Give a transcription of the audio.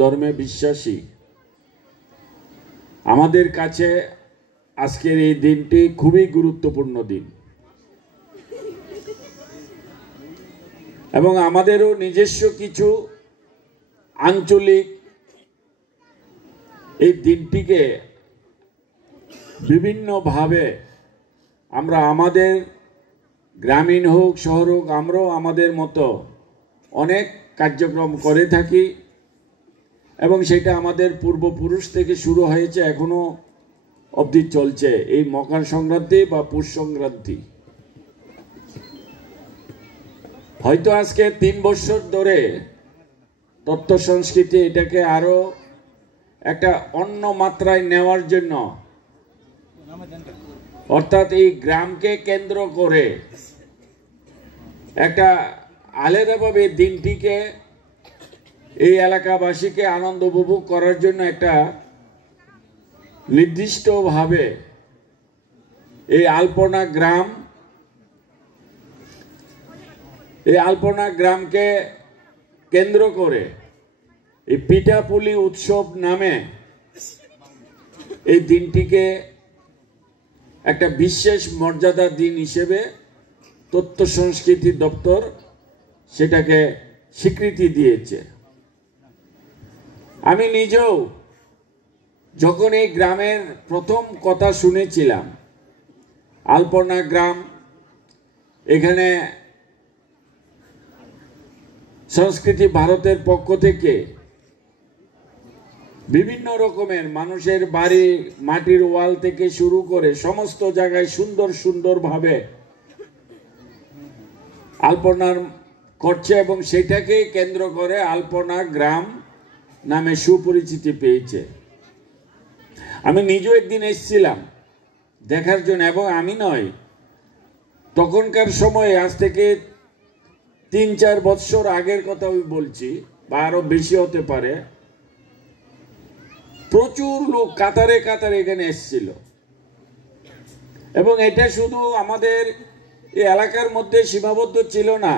ধর্মে বিশ্বাসী আমাদের কাছে আজকের এই দিনটি খুবই গুরুত্বপূর্ণ দিন এবং আমাদেরও নিজস্ব কিছু আঞ্চলিক এই দিনটিকে বিভিন্নভাবে আমরা আমাদের গ্রামীণ হোক শহর হোক আমরাও আমাদের মতো অনেক কার্যক্রম করে থাকি এবং সেটা আমাদের পূর্বপুরুষ থেকে শুরু হয়েছে এখনো অবধি চলছে এই মকর সংক্রান্তি বা পৌষ সংক্রান্তি। হয়তো আজকে ৩ বছর ধরে তথ্য সংস্কৃতি এটাকে আরো একটা অন্য মাত্রায় নেওয়ার জন্য অর্থাৎ এই গ্রামকে কেন্দ্র করে একটা আলাদাভাবে দিনটিকে এই এলাকাবাসীকে আনন্দ উপভোগ করার জন্য একটা নির্দিষ্টভাবে এই আলপনা গ্রামকে কেন্দ্র করে এই পিঠাপুলি উৎসব নামে এই দিনটিকে একটা বিশেষ মর্যাদার দিন হিসেবে তথ্য সংস্কৃতি দপ্তর সেটাকে স্বীকৃতি দিয়েছে। আমি নিজেও যখন এই গ্রামের প্রথম কথা শুনেছিলাম আলপনা গ্রাম, এখানে সংস্কৃতি ভারতের পক্ষ থেকে বিভিন্ন রকমের মানুষের বাড়ি মাটির ওয়াল থেকে শুরু করে সমস্ত জায়গায় সুন্দর সুন্দরভাবে আলপনার করছে এবং সেটাকে কেন্দ্র করে আলপনা গ্রাম নামে সুপরিচিতি পেয়েছে। আমি নিজেও একদিন এসেছিলাম দেখার জন্য এবং আমি নয়, তখনকার সময়ে আজ থেকে ৩-৪ বছর আগের কথা আমি বলছি বা আরো বেশি হতে পারে, প্রচুর লোক কাতারে কাতারে এখানে এসেছিল এবং এটা শুধু আমাদের এই এলাকার মধ্যে সীমাবদ্ধ ছিল না,